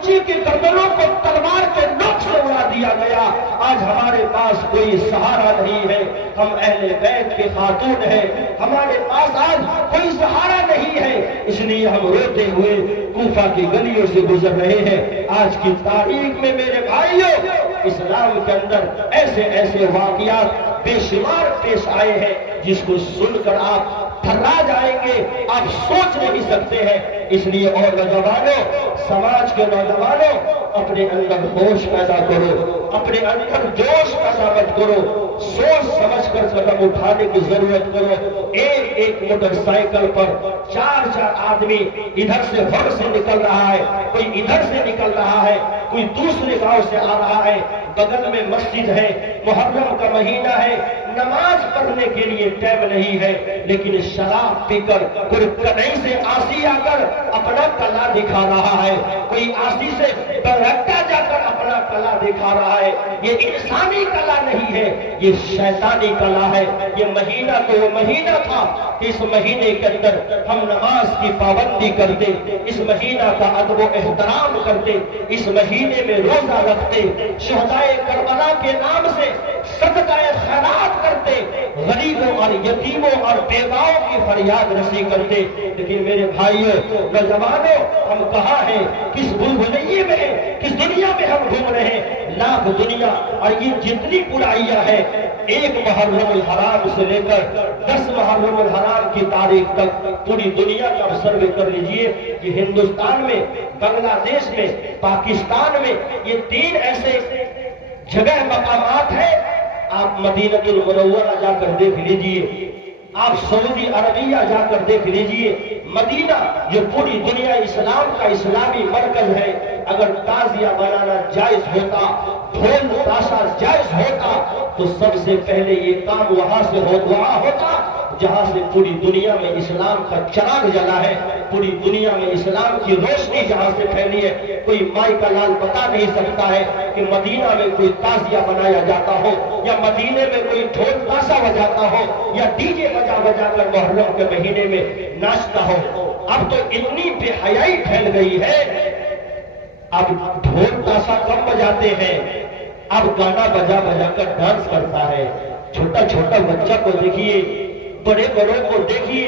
بچی کی گردنوں کو تلوار کے نوک سے اڑا دیا گیا. آج ہمارے پاس کوئی سہارا نہیں ہے. ہم اہل بیت کے خاتون ہیں, ہمارے پاس آج کوئی سہارا نہیں ہے, اس لیے ہم روتے ہوئے کوفہ کی گلیوں سے گزر رہے ہیں. آج کی تاریخ میں میرے بھائیوں, اسلام کے اندر ایسے ایسے واقعات بے شمار پیش آئے ہیں جس کو سن کر آپ تھرا جائیں گے, آپ سوچ نہیں سکتے ہیں. اس لیے اور نوجوانوں, سماج کے نوجوانوں, اپنے اندر ہوش پیدا کرو, اپنے اندر جوش پیدا مت کرو, سوچ سمجھ کر قدم اٹھانے کی ضرورت کرو. ایک ایک موٹر سائیکل پر چار آدمی ادھر سے گھر سے نکل رہا ہے, کوئی ادھر سے نکل رہا ہے, کوئی دوسرے گاؤں سے آ رہا ہے. بغل میں مسجد ہے, محرم کا مہینہ ہے, نماز پڑھنے کے لیے ٹائم نہیں ہے, لیکن شراب پی کر کوئی کہیں سے آسی آ کر اپنا کلا دکھا رہا ہے, کوئی آسی سے برکتا جا کر اپنا کلا دکھا رہا ہے. یہ انسانی کلا نہیں ہے, یہ شیطانی کلا ہے. یہ مہینہ تو وہ مہینہ تھا کہ اس مہینے کے اندر ہم نماز کی پابندی کرتے, اس مہینہ کا ادب و احترام کرتے, اس مہینے میں روزہ رکھتے, شہدائے کربلا کے نام سے صدقہ خیرات کرتے, غریبوں اور یتیموں اور بیواؤں کی فریاد رسی کرتے. لیکن میرے بھائیوں, نوجوانوں, ہم کہاں ہیں, کس بھولبھلیے میں ہیں, کس دنیا میں ہم گھوم رہے ہیں. لاکھ دنیا اور یہ جتنی برائیاں ہیں, ایک محرم الحرام سے لے کر 10 محرم الحرام کی تاریخ تک پوری دنیا کا آپ سروے کر لیجئے. یہ ہندوستان میں, بنگلہ دیش میں, پاکستان میں, یہ 3 ایسے جگہ مقامات ہیں. آپ مدینہ المنورہ جا کر دیکھ لیجئے, آپ سعودی عربیہ جا کر دیکھ لیجئے. مدینہ جو پوری دنیا اسلام کا اسلامی مرکز ہے, اگر تعزیہ بنانا جائز ہوتا, ڈھول تاشا جائز ہوتا, تو سب سے پہلے یہ کام وہاں سے ہوا ہوتا جہاں سے پوری دنیا میں اسلام کا چراغ جلا ہے, پوری دنیا میں اسلام کی روشنی جہاں سے پھیلی ہے. کوئی مائی کا لال بتا نہیں سکتا ہے کہ مدینہ میں کوئی تعزیہ بنایا جاتا ہو, یا مدینے میں کوئی ڈھول تاشا بجاتا ہو, یا ڈی جے بجا کر محرم کے مہینے میں ناچتا ہو. اب تو اتنی بے حیائی پھیل گئی ہے, اب ڈھول تاشا کم بجاتے ہیں, اب گانا بجا کر ڈانس کرتا ہے. چھوٹا چھوٹا بچہ کو دیکھیے, بڑے بڑوں کو دیکھیے,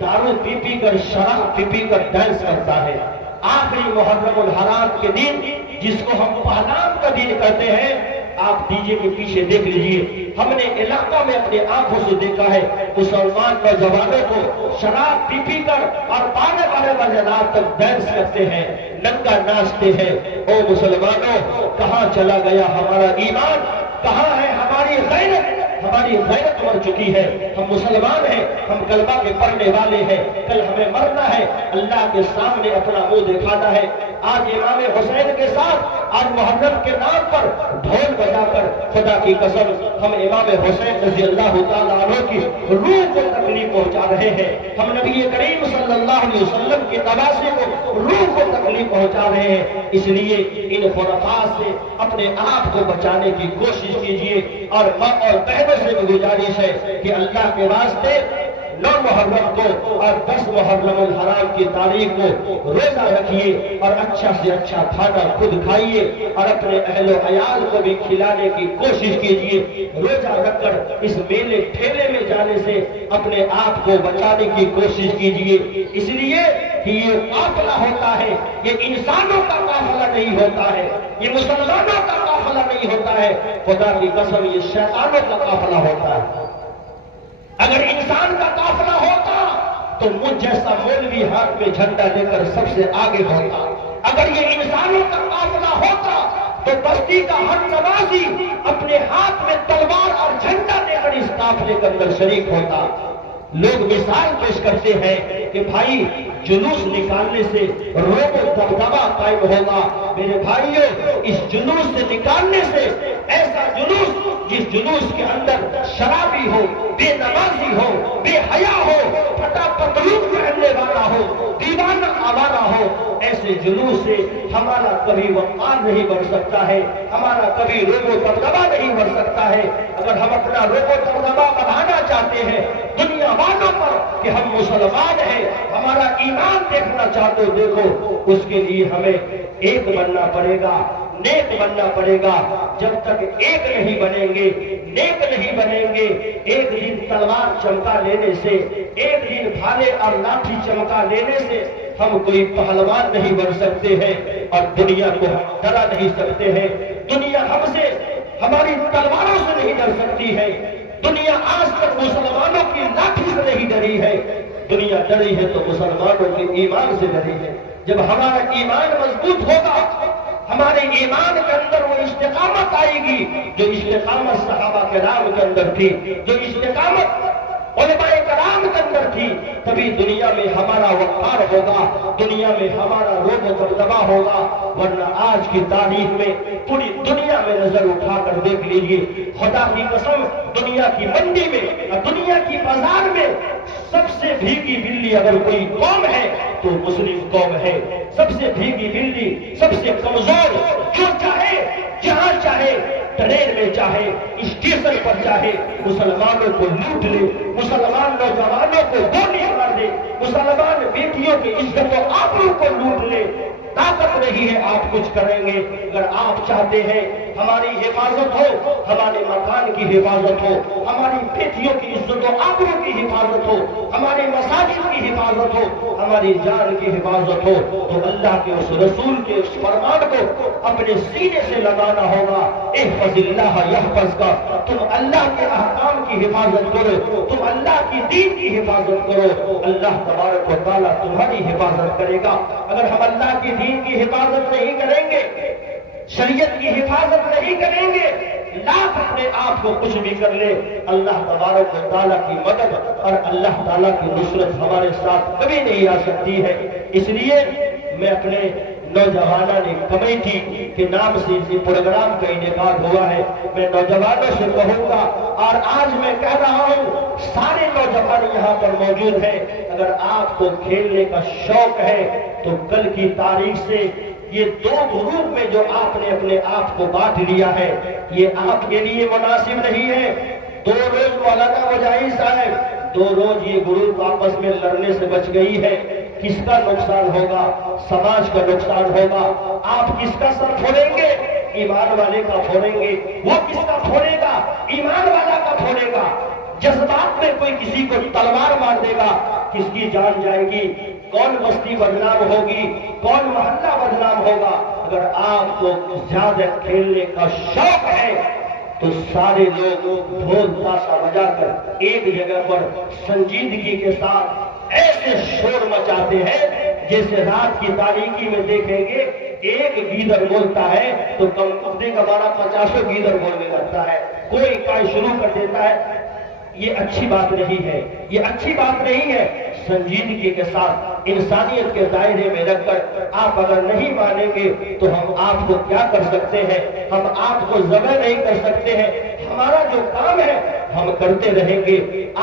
دارو پی کر, شراب پی کر ڈانس کرتا ہے. آخری محرم الحرام کے دن, جس کو ہم پہنام کا دن کہتے ہیں, آپ ڈی جے کے پیچھے دیکھ لیجئے. ہم نے علاقہ میں اپنے آنکھوں سے دیکھا ہے مسلمان نوجوانوں کو شراب پی کر اور 12 بجے رات تک ڈانس کرتے ہیں, ننگا ناچتے ہیں. او مسلمانوں, کہاں چلا گیا ہمارا ایمان, کہاں ہے ہماری غیرت؟ ہماری غیرت مر چکی ہے. ہم مسلمان ہیں, ہم کلمہ کے پڑھنے والے ہیں, کل ہمیں مرنا ہے, اللہ کے سامنے اپنا منہ دکھانا ہے. آج امام حسین کے ساتھ آج محرم کے نام پر ڈھول بجا کر, خدا کی قسم, ہم امام حسین رضی اللہ تعالیٰ عنہ کی روح کو تکلیف پہنچا رہے ہیں. ہم نبی کریم صلی اللہ علیہ وسلم کے نواسے کو, روح کو تکلیف پہنچا رہے ہیں. اس لیے ان خرافات سے اپنے آپ کو بچانے کی کوشش کیجیے. اور ماں اور بہنوں سے بھی گزارش ہے کہ اللہ کے واسطے 9 محرم کو اور 10 محرم الحرام کی تاریخ کو روزہ رکھیے, اور اچھا سے اچھا کھانا خود کھائیے, اور اپنے اہل و عیال کو بھی کھلانے کی کوشش کیجیے. روزہ رکھ کر اس میلے ٹھیلے میں جانے سے اپنے آپ کو بچانے کی کوشش کیجیے. اس لیے کہ یہ قافلہ ہوتا ہے, یہ انسانوں کا قافلہ نہیں ہوتا ہے, یہ مسلمانوں کا قافلہ نہیں ہوتا ہے. خدا کی قسم, یہ شیطانوں کا قافلہ ہوتا ہے. اگر انسان کا قافلہ ہوتا تو مجھ جیسا مولوی ہاتھ میں جھنڈا دے کر سب سے آگے ہوتا. اگر یہ انسانوں کا قافلہ ہوتا تو بستی کا ہر نوازی اپنے ہاتھ میں تلوار اور جھنڈا دے کر اس قافلے کے اندر شریک ہوتا. لوگ مثال پیش کرتے ہیں کہ بھائی جلوس نکالنے سے روب و دبدبہ قائم ہوگا. میرے بھائیوں, اس جلوس سے نکالنے سے, ایسا جلوس جس جلوس کے اندر شرابی ہو, بے نمازی ہو, بے حیا ہو, پھٹا پتلون پہننے والا ہو, دیوانہ آوارہ ہو, ایسے جلوس سے ہمارا کبھی وقار نہیں بڑھ سکتا ہے, ہمارا کبھی روب و دبدبہ نہیں بڑھ سکتا ہے. اگر ہم اپنا روب و دبدبہ بڑھانا چاہتے ہیں, دنیا والوں پر کہ ہم مسلمان ہیں، ہمارا ایمان دیکھنا چاہتے ہو دیکھو، اس کے لیے ہمیں ایک بننا پڑے گا، نیک بننا پڑے گا۔ جب تک ایک نہیں بنیں گے، نیک نہیں بنیں گے، ایک دن تلوار چمکا لینے سے، ایک دن بھالے اور لاٹھی چمکا لینے سے ہم کوئی پہلوان نہیں بن سکتے ہیں، اور دنیا کو ہم ڈرا نہیں سکتے ہیں۔ دنیا ہم سے، ہماری تلواروں سے نہیں ڈر سکتی ہے۔ دنیا آج تک مسلمانوں کی لاٹھی سے نہیں ڈری ہے، دنیا ڈری ہے تو مسلمانوں کے ایمان سے ڈری ہے۔ جب ہمارا ایمان مضبوط ہوگا، ہمارے ایمان کے اندر وہ استقامت آئے گی جو استقامت صحابہ کرام کے اندر تھی، جو استقامت علماء کرام کے اندر تھی، تبھی دنیا میں ہمارا وقار ہوگا، دنیا میں ہمارا روب و دبدبا ہوگا۔ ورنہ آج کی تاریخ میں پوری دنیا میں نظر اٹھا کر دیکھ لیجیے، خدا کی قسم دنیا کی منڈی میں اور دنیا کی بازار میں سب سے بھیگی بلی اگر کوئی قوم ہے تو مسلم قوم ہے۔ سب سے بھیگی بلی، سب سے کمزور، جو چاہے جہاں چاہے، ٹرین میں چاہے، اسٹیشن پر چاہے، مسلمانوں کو لوٹ لے، مسلمان نوجوانوں کو گولی مار دے، مسلمان بیٹیوں کی عزت و آبرو کو لوٹ لے۔ طاقت نہیں ہے آپ کچھ کریں گے۔ اگر آپ چاہتے ہیں ہماری حفاظت ہو، ہمارے مکان کی حفاظت ہو، ہماری بیٹیوں کی عزت و آبرو کی حفاظت ہو، ہمارے مساجد کی حفاظت ہو، ہماری جان کی حفاظت ہو، تو اللہ کے اس رسول کے اس فرمان کو اپنے سینے سے لگانا ہوگا۔ احفظ اللہ یحفظک، تم اللہ کے احکام کی حفاظت کرو، تم اللہ کی دین کی حفاظت کرو، اللہ تبارک و تعالیٰ تمہاری حفاظت کرے گا۔ اگر ہم اللہ کی دین کی حفاظت نہیں کریں گے، شریعت کی حفاظت نہیں کریں گے، لاکھ اپنے آپ کو کچھ بھی کر لے، اللہ تبارک و تعالیٰ کی مدد اور اللہ تعالیٰ کی نصرت ہمارے ساتھ کبھی نہیں آ سکتی ہے۔ اس لیے میں اپنے نوجوانان کمیٹی کے نام سے اسی پروگرام کا انعقاد ہوا ہے، میں نوجوانوں سے کہوں گا، اور آج میں کہہ رہا ہوں سارے نوجوان یہاں پر موجود ہیں، اگر آپ کو کھیلنے کا شوق ہے تو کل کی تاریخ سے یہ دو گروپ میں جو آپ نے اپنے آپ کو بانٹ لیا ہے، یہ آپ کے لیے مناسب نہیں ہے۔ 2 روز مولانا وجائی صاحب، 2 روز یہ گروپ آپس میں لڑنے سے بچ گئی ہے۔ کس کا نقصان ہوگا؟ سماج کا نقصان ہوگا۔ آپ کس کا سر پھوڑیں گے؟ ایمان والے کا پھوڑیں گے۔ وہ کس کا پھوڑے گا؟ ایمان والا کا پھوڑے گا۔ جذبات میں کوئی کسی کو تلوار مار دے گا، کس کی جان جائے گی؟ کون بستی بدنام ہوگی؟ کون محلہ بدنام ہوگا؟ اگر آپ کو زیادہ کھیلنے کا شوق ہے تو سارے لوگ ڈھول تاشا بجا کر ایک جگہ پر سنجیدگی کے ساتھ ایسے شور مچاتے ہیں جیسے رات کی تاریکی میں دیکھیں گے ایک گیدڑ بولتا ہے تو کم کمدے کا 50 گیدڑ بولنے لگتا ہے، کوئی کائی شروع کر دیتا ہے۔ یہ اچھی بات نہیں ہے، یہ اچھی بات نہیں ہے۔ سنجیدگی کے ساتھ انسانیت کے دائرے میں رکھ کر آپ اگر نہیں مانیں گے تو ہم آپ کو کیا کر سکتے ہیں؟ ہم آپ کو ذبح نہیں کر سکتے ہیں۔ ہمارا جو کام ہے ہم کرتے رہیں گے،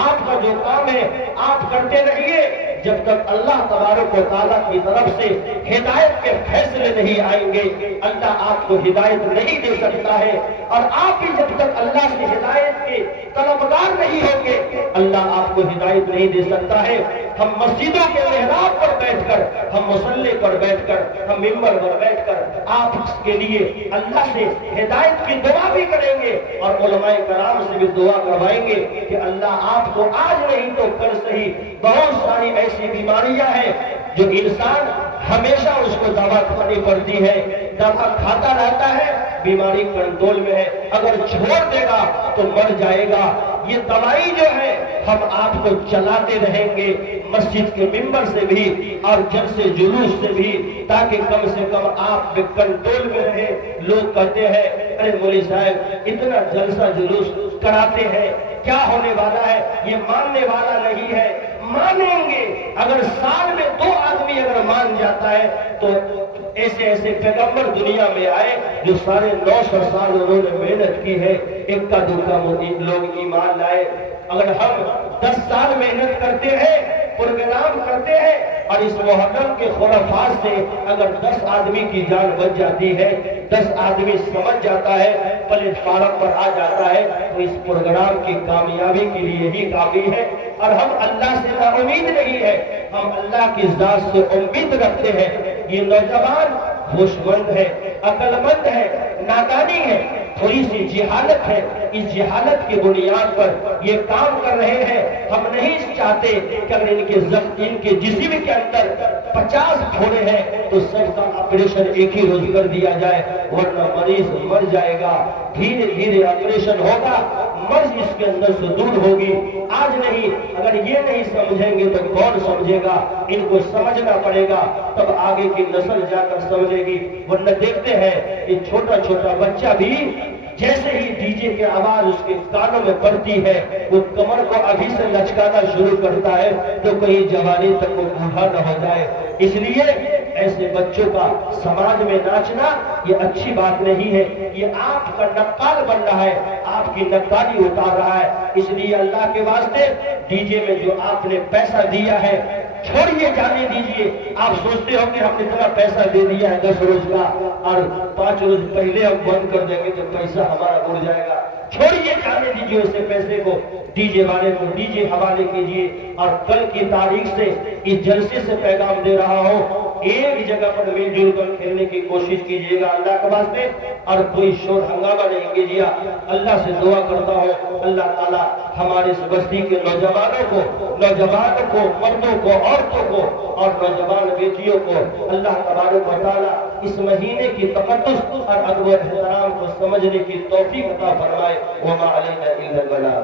آپ کا جو کام ہے آپ کرتے رہیے، جب تک اللہ تبارک و تعالیٰ کی طرف سے ہدایت کے فیصلے نہیں آئیں گے اللہ آپ کو ہدایت نہیں دے سکتا ہے، اور آپ بھی جب تک اللہ سے ہدایت کے طلبگار نہیں ہوں گے اللہ آپ کو ہدایت نہیں دے سکتا ہے۔ ہم مسجدوں کے محراب پر بیٹھ کر، ہم مصلی پر بیٹھ کر، ہم ممبر پر بیٹھ کر آپ کے لیے اللہ سے ہدایت کی دعا بھی کریں گے اور علماء کرام سے بھی دعا کروائیں گے کہ اللہ آپ کو آج نہیں تو کل صحیح بہت ساری ایسی بیماریاں ہیں جو انسان ہمیشہ اس کو دوا کھانی پڑتی ہے، دوا کھاتا رہتا ہے، بیماری کنٹرول میں ہے، اگر چھوڑ دے گا تو مر جائے گا۔ یہ دوائی جو ہے ہم آپ کو چلاتے رہیں گے مسجد کے ممبر سے بھی اور جلسے جلوس سے بھی، تاکہ کم سے کم آپ بھی کنٹرول میں رہے۔ لوگ کہتے ہیں ارے مولوی صاحب اتنا جلسہ جلوس کراتے ہیں، کیا ہونے والا ہے؟ یہ ماننے والا نہیں ہے۔ مانیں گے، اگر سال میں 2 آدمی اگر مان جاتا ہے تو ایسے ایسے پیغمبر دنیا میں آئے جو سارے 900 سال انہوں نے محنت کی ہے، ایک کا دوکا لوگ ایمان لائے۔ اگر ہم 10 سال محنت کرتے ہیں، پروگرام کرتے ہیں، اور اس محرم کے خرافات سے اگر 10 آدمی کی جان بچ جاتی ہے، 10 آدمی سمجھ جاتا ہے، پلیٹ فارم پر آ جاتا ہے، تو اس پروگرام کی کامیابی کے لیے ہی کافی ہے۔ اور ہم اللہ سے نا امید نہیں ہے، ہم اللہ کی ذات سے امید رکھتے ہیں۔ یہ نوجوان ہوش مند ہے، عقل مند ہے، نادانی ہے، تھوڑی سی جہالت ہے، اس جہالت کی بنیاد پر یہ کام کر رہے ہیں۔ ہم نہیں چاہتے کہ اگر ان کے جسم کے اندر 50 پھوڑے ہیں تو سب کا آپریشن ایک ہی روز کر دیا جائے، ورنہ مریض مر جائے گا۔ دھیرے دھیرے آپریشن ہوگا، مرض اس کے اندر سے دور ہوگی۔ آج نہیں، اگر یہ نہیں سمجھیں گے تو کون سمجھے گا؟ ان کو سمجھنا پڑے گا، تب آگے کی نسل جا کر سمجھے گی۔ ورنہ دیکھتے ہیں یہ چھوٹا چھوٹا بچہ بھی جیسے ہی ڈی جے کی آواز اس کے کانوں میں پڑتی ہے، وہ کمر کو ابھی سے لچکانا شروع کرتا ہے تو کہیں جوانی تک وہ بوڑھا نہ ہو جائے۔ اس لیے ایسے بچوں کا سماج میں ناچنا یہ اچھی بات نہیں ہے، یہ آپ کا نقال بن رہا ہے، آپ کی نقالی اتار رہا ہے۔ اس لیے اللہ کے واسطے ڈی جے میں جو آپ نے پیسہ دیا ہے چھوڑیے، جانے دیجئے۔ آپ سوچتے ہو کہ ہم اتنا پیسہ دے دیا ہے 10 روز کا اور 5 روز پہلے ہم بند کر دیں گے تو پیسہ ہمارا اڑ جائے گا۔ چھوڑیے، جانے دیجئے اسے پیسے کو، ڈی جے والے کو ڈی جے حوالے کیجئے۔ اور کل کی تاریخ سے اس جلسے سے پیغام دے رہا ہوں، ایک جگہ پر مل جل کر کھیلنے کی کوشش کیجیے گا اللہ کے واسطے، اور کوئی شور ہنگامہ نہیں کیجیے۔ اللہ سے دعا کرتا ہوں اللہ تعالیٰ ہمارے اس بستی کے نوجوانوں کو، مردوں کو، عورتوں کو اور نوجوان بیٹیوں کو اللہ تبارک و تعالیٰ اس مہینے کی تقدس اور ادب و احترام کو سمجھنے کی توفیق عطا فرمائے۔ وما علینا الا البلاغ۔